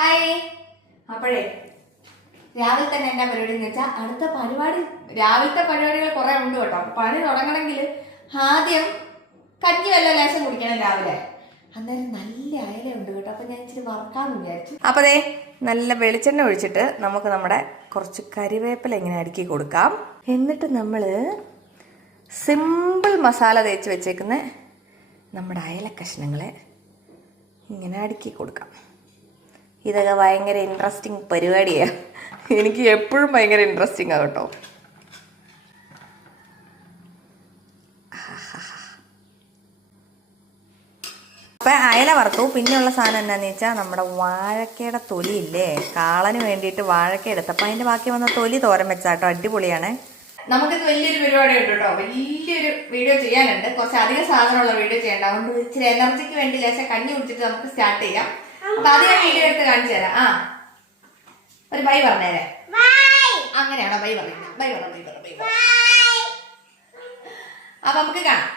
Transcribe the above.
Hi. അപ്പോഴേ രാവിലെ തന്നെ എന്നാ പരിപാടി എന്ന് വെച്ചാൽ അടുത്ത പരിപാടി രാവിലത്തെ പരിപാടികൾ കുറെ ഉണ്ട് കേട്ടോ. പണി തുടങ്ങണമെങ്കിൽ ആദ്യം കഞ്ഞി വല്ല ലേശം കുടിക്കണം രാവിലെ. അന്നേരം നല്ല അയല ഉണ്ട് കേട്ടോ. അപ്പൊ ഞാൻ ഇച്ചിരി വറക്കാന്ന് വിചാരിച്ചു. അപ്പൊ അതെ നല്ല വെളിച്ചെണ്ണ ഒഴിച്ചിട്ട് നമുക്ക് നമ്മുടെ കുറച്ച് കരിവേപ്പില ഇങ്ങനെ അടുക്കി കൊടുക്കാം. എന്നിട്ട് നമ്മൾ സിമ്പിൾ മസാല തേച്ച് വെച്ചേക്കുന്ന നമ്മുടെ അയല കഷ്ണങ്ങളെ ഇങ്ങനെ അടുക്കി കൊടുക്കാം. ഇതൊക്കെ ഭയങ്കര ഇൻട്രസ്റ്റിംഗ് പരിപാടിയാണ് എനിക്ക് എപ്പോഴും ഭയങ്കര ഇൻട്രസ്റ്റിംഗ് ആണ് കേട്ടോ. അപ്പം അയല വറുത്തു. പിന്നെയുള്ള സാധനം എന്നാന്ന് വെച്ചാൽ നമ്മുടെ വാഴക്കയുടെ തൊലിയില്ലേ? കാളന് വേണ്ടിയിട്ട് വാഴക്ക എടുത്തപ്പോൾ അതിന്റെ ബാക്കി വന്ന തൊലി തോരൻ വെച്ചാട്ടോ അടിപൊളിയാണ്. നമുക്കിത് വലിയൊരു പരിപാടി ഉണ്ട് കേട്ടോ. വലിയൊരു വീഡിയോ ചെയ്യാനുണ്ട്. കുറച്ച് അധികം സാധനമുള്ള വീഡിയോ ചെയ്യേണ്ട. അതുകൊണ്ട് ഇച്ചിരി എനർജിക്ക് വേണ്ടി ലേശം കണ്ണി കുടിച്ചിട്ട് നമുക്ക് സ്റ്റാർട്ട് ചെയ്യാം. അപ്പൊ അത് ഞാൻ വീഡിയോ എടുത്ത് കാണിച്ചു തരാം. ആ. ഒരു ബൈ പറഞ്ഞേരെ. അങ്ങനെയാണോ? ബൈ പറയുന്നത് ബൈ പറ ബൈ പറ ബൈ. പറ അപ്പൊ നമുക്ക് കാണാം.